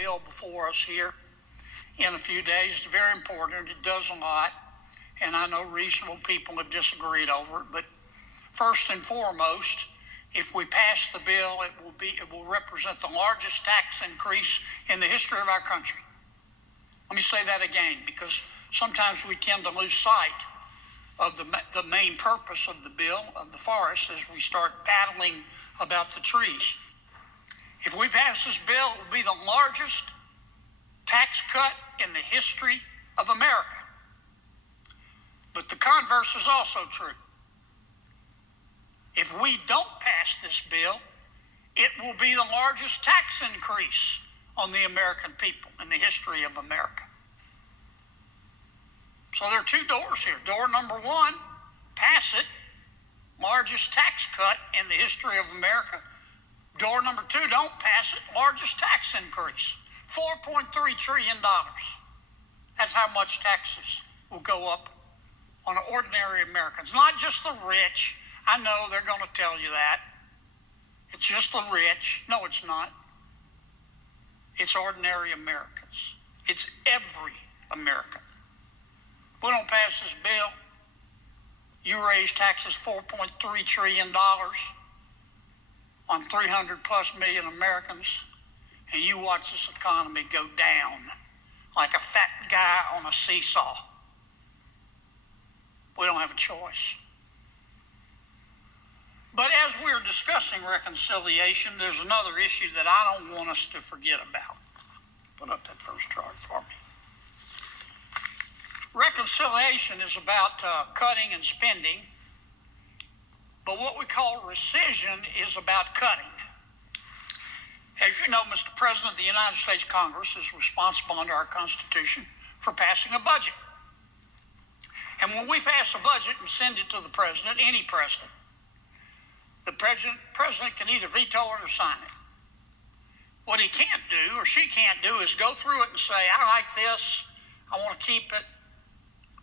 bill before us here in a few days. It's very important. It does a lot, and I know reasonable people have disagreed over it. But first and foremost, if we pass the bill, it will represent the largest tax increase in the history of our country. Let me say that again, because sometimes we tend to lose sight of the main purpose of the bill, of the forest, as we start battling about the trees. If we pass this bill, it will be the largest tax cut in the history of America. But the converse is also true. If we don't pass this bill, it will be the largest tax increase on the American people in the history of America. So there are two doors here. Door number one, pass it, largest tax cut in the history of America. Door number two, don't pass it, largest tax increase, $4.3 trillion. That's how much taxes will go up on ordinary Americans, not just the rich. I know they're going to tell you that. It's just the rich. No, it's not. It's ordinary Americans. It's every American. If we don't pass this bill, you raise taxes $4.3 trillion on 300 plus million Americans, and you watch this economy go down like a fat guy on a seesaw. We don't have a choice. But as we're discussing reconciliation, there's another issue that I don't want us to forget about. Put up that first chart for me. Reconciliation is about cutting and spending, but what we call rescission is about cutting. As you know, Mr. President, the United States Congress is responsible under our Constitution for passing a budget. And when we pass a budget and send it to the president, any president, the president can either veto it or sign it. What he can't do, or she can't do, is go through it and say, I like this, I want to keep it,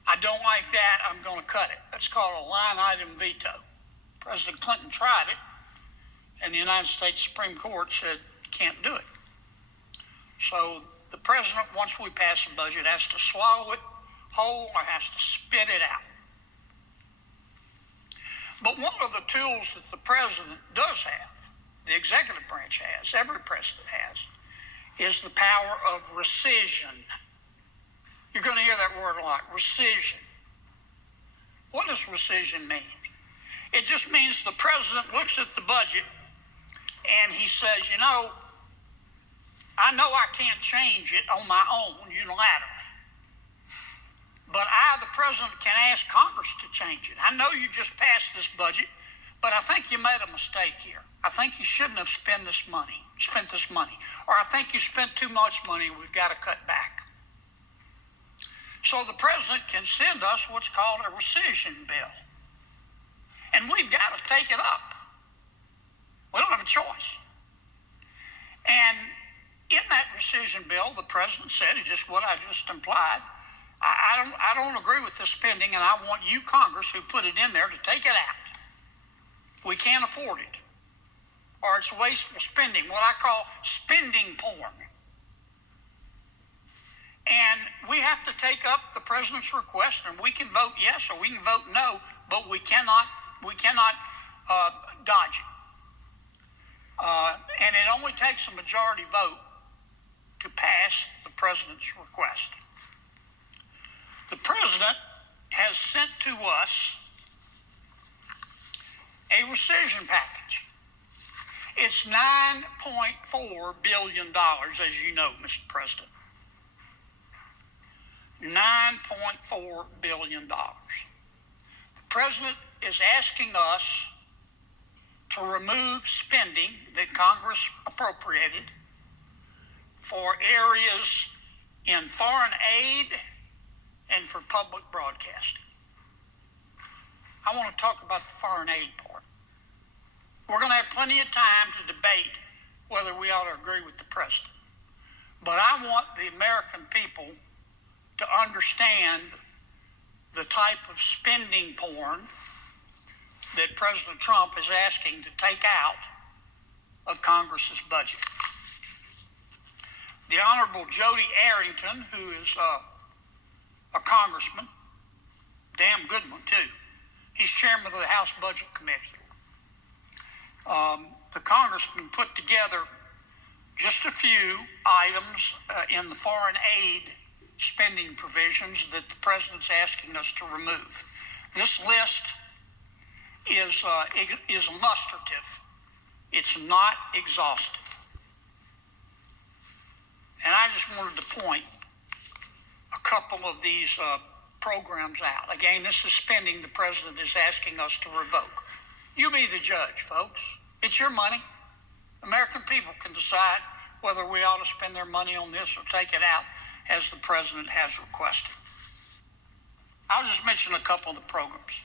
I don't like that, I'm going to cut it. That's called a line item veto. President Clinton tried it, and the United States Supreme Court said, can't do it. So the president, once we pass a budget, has to swallow it whole or has to spit it out. But one of the tools that the president does have, the executive branch has, every president has, is the power of rescission. You're going to hear that word a lot, rescission. What does rescission mean? It just means the president looks at the budget and he says, you know, I know I can't change it on my own unilaterally. But I, the president, can ask Congress to change it. I know you just passed this budget, but I think you made a mistake here. I think you shouldn't have spent this money. Or I think you spent too much money, we've got to cut back. So the president can send us what's called a rescission bill. And we've got to take it up. We don't have a choice. And in that rescission bill, the president says just what I just implied. I don't agree with the spending, and I want you, Congress, who put it in there, to take it out. We can't afford it. Or it's wasteful spending, what I call spending porn. And we have to take up the president's request, and we can vote yes or we can vote no, but we cannot dodge it. And it only takes a majority vote to pass the president's request. The president has sent to us a rescission package. It's $9.4 billion, as you know, Mr. President. $9.4 billion. The president is asking us to remove spending that Congress appropriated for areas in foreign aid and for public broadcasting. I want to talk about the foreign aid part. We're going to have plenty of time to debate whether we ought to agree with the president. But I want the American people to understand the type of spending porn that President Trump is asking to take out of Congress's budget. the Honorable Jody Arrington, who is a congressman, damn good one too. He's chairman of the House Budget Committee. The congressman put together just a few items in the foreign aid spending provisions that the president's asking us to remove. This list is illustrative. It's not exhaustive. And I just wanted to point a couple of these programs out. Again, this is spending the president is asking us to revoke. You be the judge, folks. It's your money. American people can decide whether we ought to spend their money on this or take it out as the president has requested. I'll just mention a couple of the programs.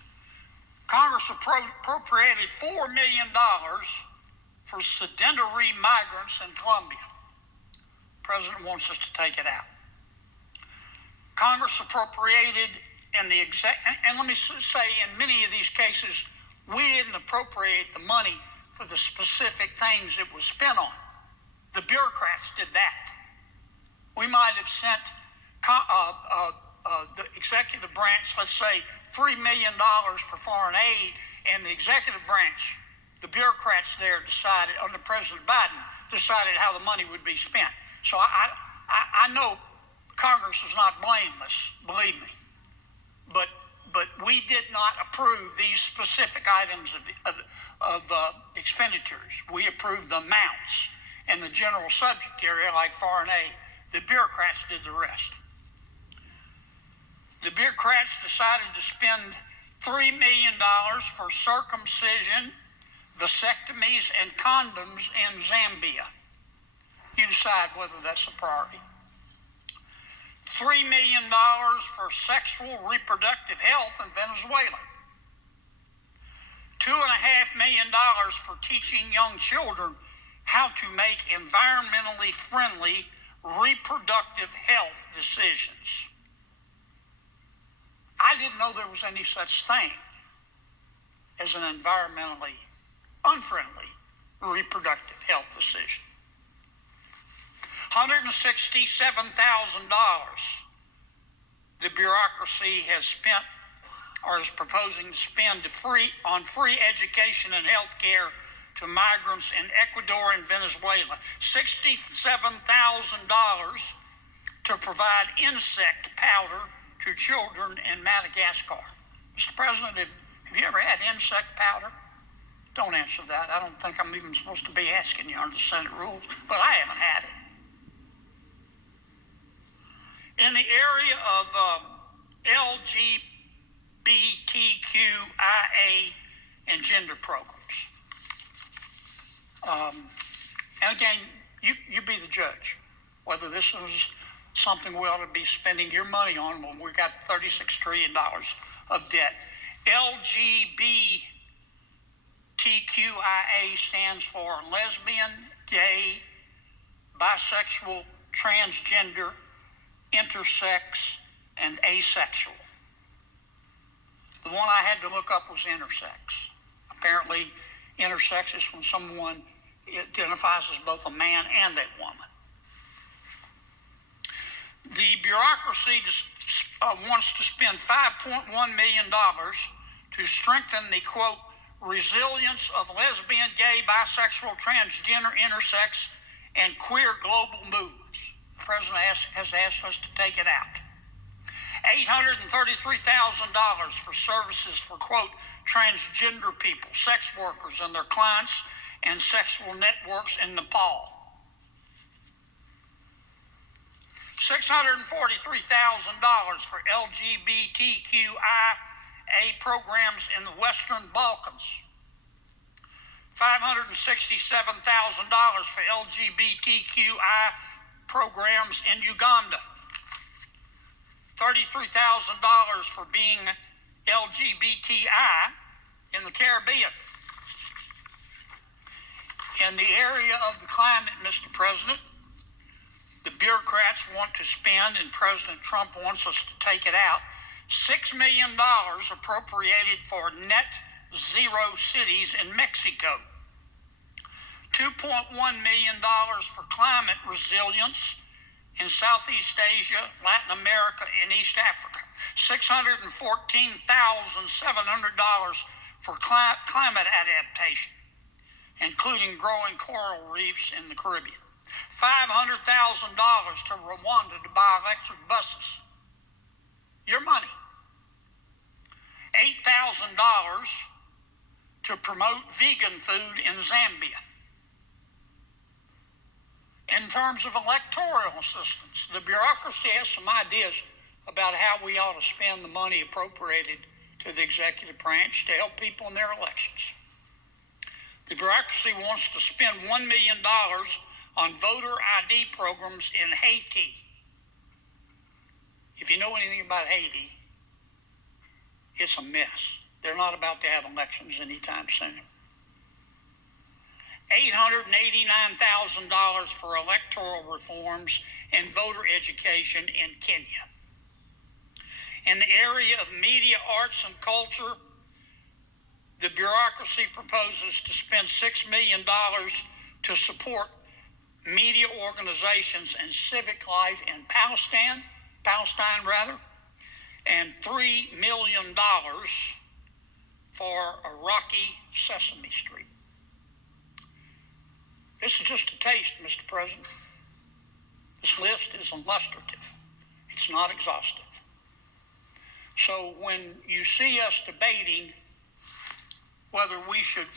Congress appropriated $4 million for sedentary migrants in Colombia. The president wants us to take it out. Congress appropriated, and let me say, in many of these cases, we didn't appropriate the money for the specific things it was spent on. The bureaucrats did that. We might have sent the executive branch, let's say, $3 million for foreign aid, and the executive branch, the bureaucrats there decided, under President Biden, decided how the money would be spent. So I know Congress is not blameless, believe me, but we did not approve these specific items of expenditures. We approved the amounts and the general subject area, like foreign aid. The bureaucrats did the rest. The bureaucrats decided to spend $3 million for circumcision, vasectomies, and condoms in Zambia. You decide whether that's a priority. $3 million for sexual reproductive health in Venezuela. $2.5 million for teaching young children how to make environmentally friendly reproductive health decisions. I didn't know there was any such thing as an environmentally unfriendly reproductive health decision. $167,000 the bureaucracy has spent or is proposing to spend on free education and health care to migrants in Ecuador and Venezuela. $67,000 to provide insect powder to children in Madagascar. Mr. President, have you ever had insect powder? Don't answer that. I don't think I'm even supposed to be asking you under the Senate rules, but I haven't had it. In the area of LGBTQIA and gender programs. And again, you be the judge whether this is something we ought to be spending your money on when we got $36 trillion of debt. LGBTQIA stands for lesbian, gay, bisexual, transgender, intersex, and asexual. The one I had to look up was intersex. Apparently, intersex is when someone identifies as both a man and a woman. The bureaucracy wants to spend $5.1 million to strengthen the, quote, resilience of lesbian, gay, bisexual, transgender, intersex, and queer global movements. The president has asked us to take it out. $833,000 for services for, quote, transgender people, sex workers and their clients, and sexual networks in Nepal. $643,000 for LGBTQIA programs in the Western Balkans. $567,000 for LGBTQI programs in Uganda. $33,000 for being LGBTI in the Caribbean. In the area of the climate, Mr. President, the bureaucrats want to spend, and President Trump wants us to take it out, $6 million appropriated for net zero cities in Mexico. $2.1 million for climate resilience in Southeast Asia, Latin America, and East Africa. $614,700 for climate adaptation, including growing coral reefs in the Caribbean. $500,000 to Rwanda to buy electric buses. Your money. $8,000 to promote vegan food in Zambia. In terms of electoral assistance, the bureaucracy has some ideas about how we ought to spend the money appropriated to the executive branch to help people in their elections. The bureaucracy wants to spend $1 million on voter ID programs in Haiti. If you know anything about Haiti, it's a mess. They're not about to have elections anytime soon. $889,000 for electoral reforms and voter education in Kenya. In the area of media, arts, and culture, the bureaucracy proposes to spend $6 million to support media organizations and civic life in Palestine, and $3 million for Iraqi Sesame Street. This is just a taste, Mr. President. This list is illustrative. It's not exhaustive. So when you see us debating whether we should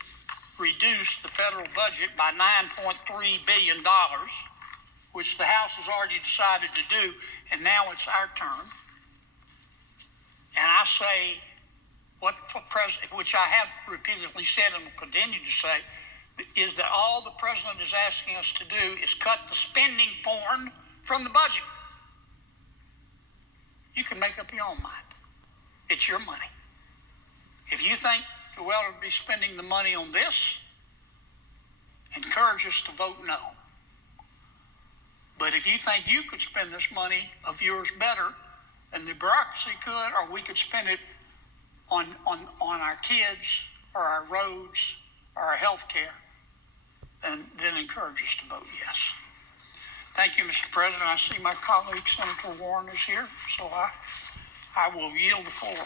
reduce the federal budget by $9.3 billion, which the House has already decided to do, and now it's our turn, and I say which I have repeatedly said and will continue to say, is that all the president is asking us to do is cut the spending porn from the budget. You can make up your own mind. It's your money. If you think we ought to be spending the money on this, encourage us to vote no. But if you think you could spend this money of yours better than the bureaucracy could, or we could spend it on our kids or our roads or our health care, then encourage us to vote yes. Thank you, Mr. President. I see my colleague, Senator Warren, is here, so I will yield the floor.